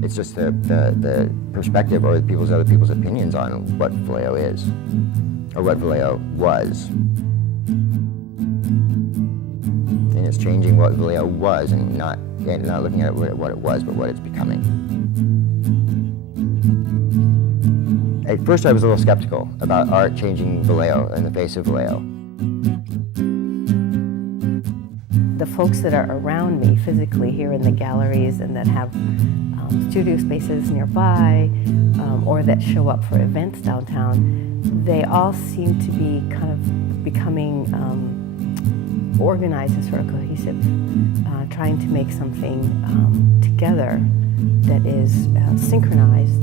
It's just the perspective or other people's opinions on what Vallejo is, or what Vallejo was. And it's changing what Vallejo was and not looking at what it was, but what it's becoming. At first I was a little skeptical about art changing Vallejo and the face of Vallejo. The folks that are around me physically here in the galleries and that have studio spaces nearby or that show up for events downtown, they all seem to be kind of becoming organized and sort of cohesive, trying to make something together that is synchronized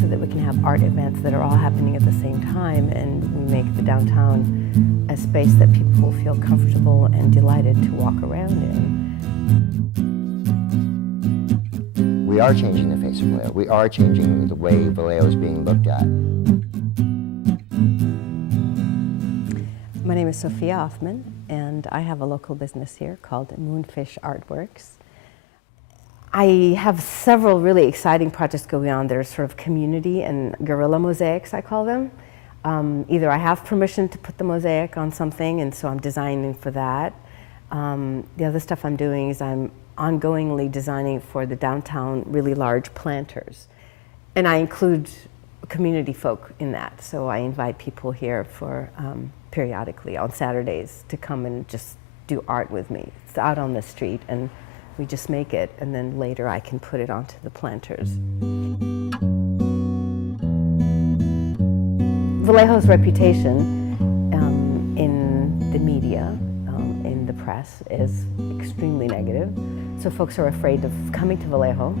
so that we can have art events that are all happening at the same time, and we make the downtown a space that people will feel comfortable and delighted to walk around in. We are changing the face of Vallejo. We are changing the way Vallejo is being looked at. My name is Sophia Othman, and I have a local business here called Moonfish Artworks. I have several really exciting projects going on. They're sort of community and guerrilla mosaics, I call them. Either I have permission to put the mosaic on something, and so I'm designing for that. The other stuff I'm doing is I'm ongoingly designing for the downtown really large planters. And I include community folk in that, so I invite people here for periodically on Saturdays to come and just do art with me. It's out on the street, and we just make it, and then later I can put it onto the planters. Vallejo's reputation in the media, in the press, is extremely negative. So folks are afraid of coming to Vallejo.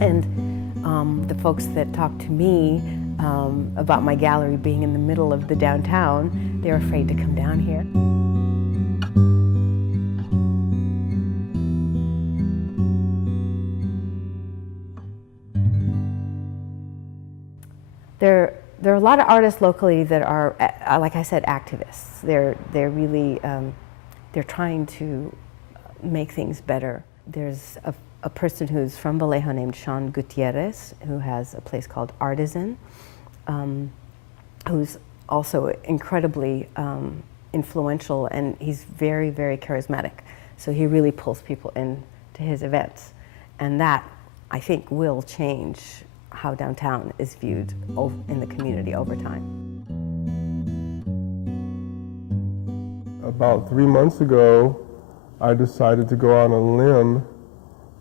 And the folks that talk to me about my gallery being in the middle of the downtown, they're afraid to come down here. There are a lot of artists locally that are, like I said, activists. They're really, they're trying to make things better. There's a person who's from Vallejo named Sean Gutierrez, who has a place called Artiszen, who's also incredibly influential, and he's very, very charismatic. So he really pulls people into his events. And that, I think, will change how downtown is viewed in the community over time. About 3 months ago, I decided to go on a limb,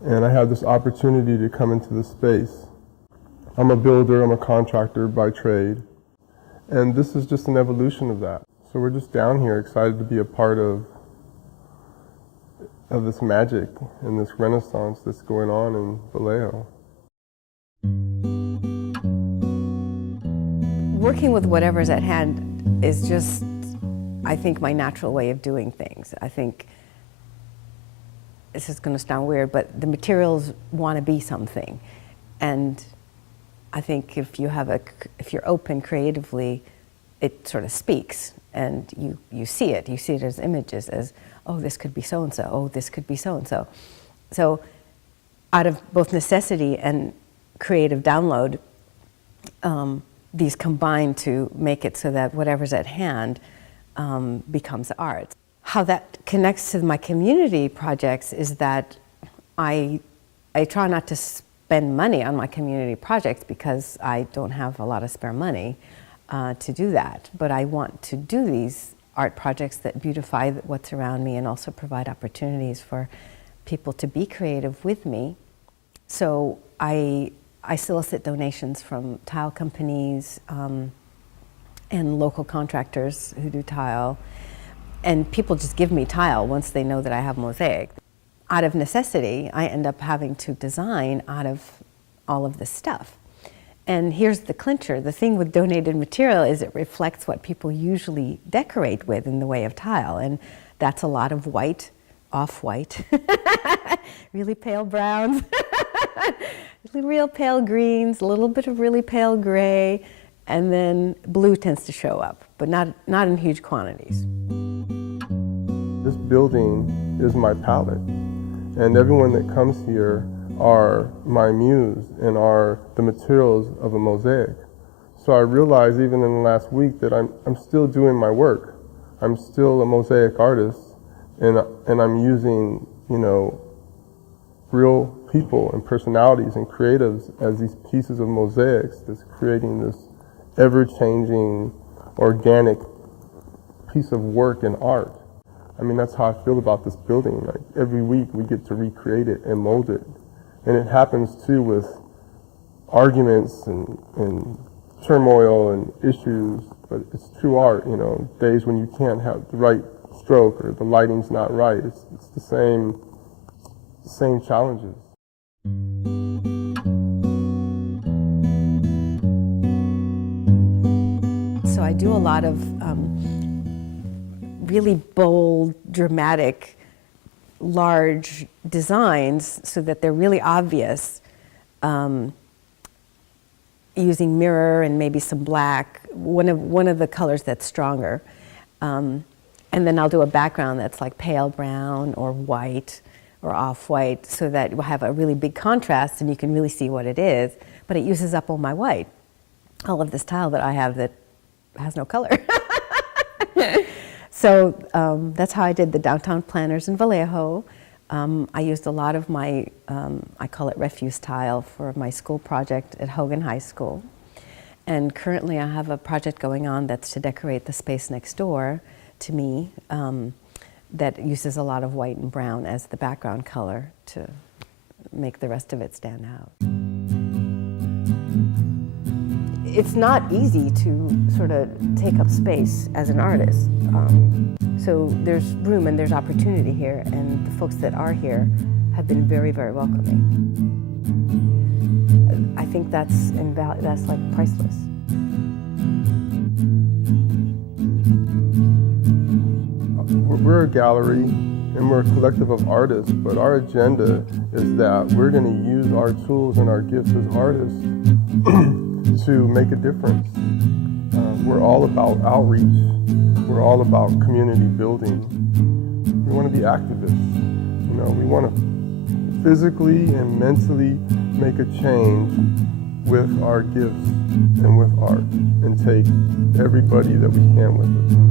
and I had this opportunity to come into the space. I'm a builder, I'm a contractor by trade, and this is just an evolution of that. So we're just down here excited to be a part of this magic and this renaissance that's going on in Vallejo. Working with whatever's at hand is just, I think, my natural way of doing things. I think this is going to sound weird, but the materials want to be something. And I think if you're open creatively, it sort of speaks, and you see it as images, as, oh, this could be so-and-so, oh, this could be so-and-so. So out of both necessity and creative download, these combine to make it so that whatever's at hand becomes art. How that connects to my community projects is that I try not to spend money on my community projects because I don't have a lot of spare money to do that. But I want to do these art projects that beautify what's around me and also provide opportunities for people to be creative with me. So I solicit donations from tile companies and local contractors who do tile. And people just give me tile once they know that I have mosaic. Out of necessity, I end up having to design out of all of this stuff. And here's the clincher. The thing with donated material is it reflects what people usually decorate with in the way of tile. And that's a lot of white, off-white, really pale browns, real pale greens, a little bit of really pale gray, and then blue tends to show up, but not in huge quantities. This building is my palette, and everyone that comes here are my muse and are the materials of a mosaic. So I realized even in the last week that I'm still doing my work. I'm still a mosaic artist, and I'm using, real people and personalities and creatives as these pieces of mosaics that's creating this ever-changing, organic piece of work and art. I mean, that's how I feel about this building. Like, every week we get to recreate it and mold it. And it happens too with arguments and turmoil and issues, but it's true art, days when you can't have the right stroke or the lighting's not right. It's the same challenges. So I do a lot of really bold, dramatic, large designs so that they're really obvious, using mirror and maybe some black, one of the colors that's stronger. And then I'll do a background that's like pale brown or white or off-white, so that we'll have a really big contrast and you can really see what it is, but it uses up all my white. All of this tile that I have that has no color. So that's how I did the downtown planners in Vallejo. I used a lot of my, I call it refuse tile, for my school project at Hogan High School. And currently I have a project going on that's to decorate the space next door to me, that uses a lot of white and brown as the background color to make the rest of it stand out. It's not easy to sort of take up space as an artist. So there's room and there's opportunity here, and the folks that are here have been very, very welcoming. I think that's like priceless. We're a gallery and we're a collective of artists, but our agenda is that we're going to use our tools and our gifts as artists to make a difference. We're all about outreach. We're all about community building. We want to be activists. We want to physically and mentally make a change with our gifts and with art, and take everybody that we can with it.